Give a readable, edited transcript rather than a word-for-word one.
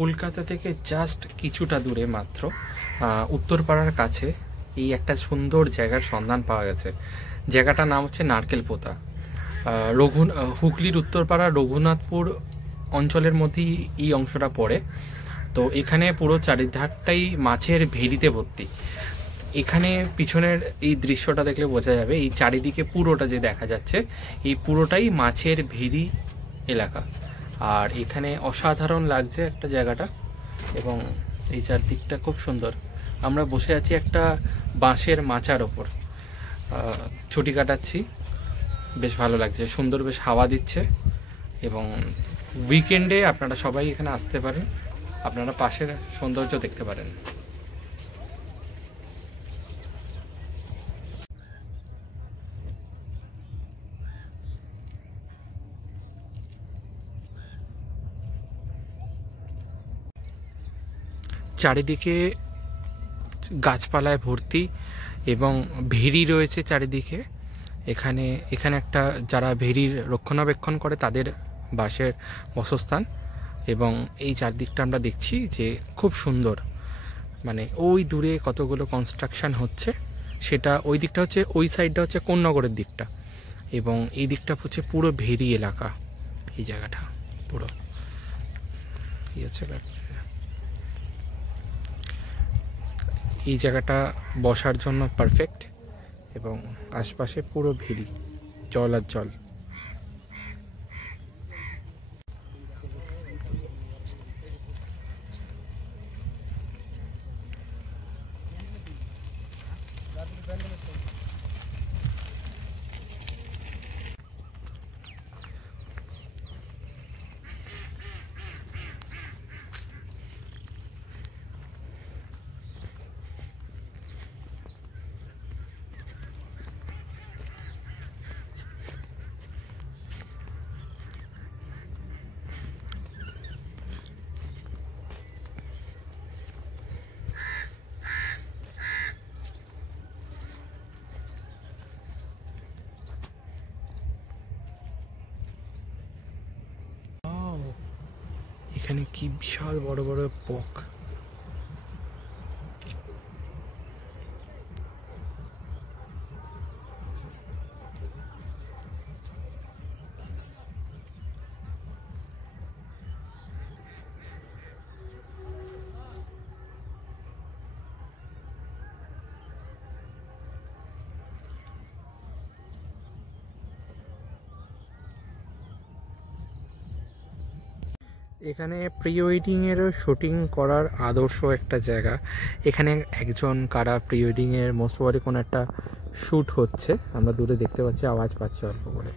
কলকাতা থেকে জাস্ট কিছুটা দূরে মাত্র উত্তরপাড়ার কাছে এই একটা সুন্দর জায়গার সন্ধান পাওয়া গেছে। জায়গাটার নাম হচ্ছে নারকেল পোতা। হুগলির উত্তরপাড়া রঘুনাথপুর অঞ্চলের মধ্যেই এই অংশটা পড়ে। তো এখানে পুরো চারিধারটাই মাছের ভেরিতে ভর্তি। এখানে পিছনের এই দৃশ্যটা দেখলে বোঝা যাবে, এই চারিদিকে পুরোটা যে দেখা যাচ্ছে এই পুরোটাই মাছের ভেরি এলাকা। আর এখানে অসাধারণ লাগছে একটা জায়গাটা, এবং এই চারদিকটা খুব সুন্দর। আমরা বসে আছি একটা বাঁশের মাচার ওপর, ছুটি কাটাচ্ছি, বেশ ভালো লাগছে, সুন্দর বেশ হাওয়া দিচ্ছে। এবং উইকেন্ডে আপনারা সবাই এখানে আসতে পারেন, আপনারা পাশের সৌন্দর্য দেখতে পারেন। চারিদিকে গাছপালায় ভর্তি এবং ভেরি রয়েছে চারিদিকে। এখানে একটা যারা ভেরির রক্ষণাবেক্ষণ করে তাদের বাসের বাসস্থান। এবং এই চারদিকটা আমরা দেখছি যে খুব সুন্দর, মানে ওই দূরে কতগুলো কনস্ট্রাকশন হচ্ছে, সেটা ওই দিকটা হচ্ছে, ওই সাইডটা হচ্ছে কোন্নগরের দিকটা, এবং এই দিকটা হচ্ছে পুরো ভেরি এলাকা। এই জায়গাটা পুরো এই হচ্ছে, এই জায়গাটা বসার জন্য পারফেক্ট, এবং আশপাশে পুরো ভেরি, জল আর জল। এখানে কি বিশাল বড় বড় বক। এখানে প্রি ওয়েডিংয়েরও শুটিং করার আদর্শ একটা জায়গা। এখানে একজন কারা প্রি ওয়েডিংয়ের মোস্ট প্রবাবলি কোনো একটা শ্যুট হচ্ছে, আমরা দূরে দেখতে পাচ্ছি, আওয়াজ পাচ্ছি অল্প করে।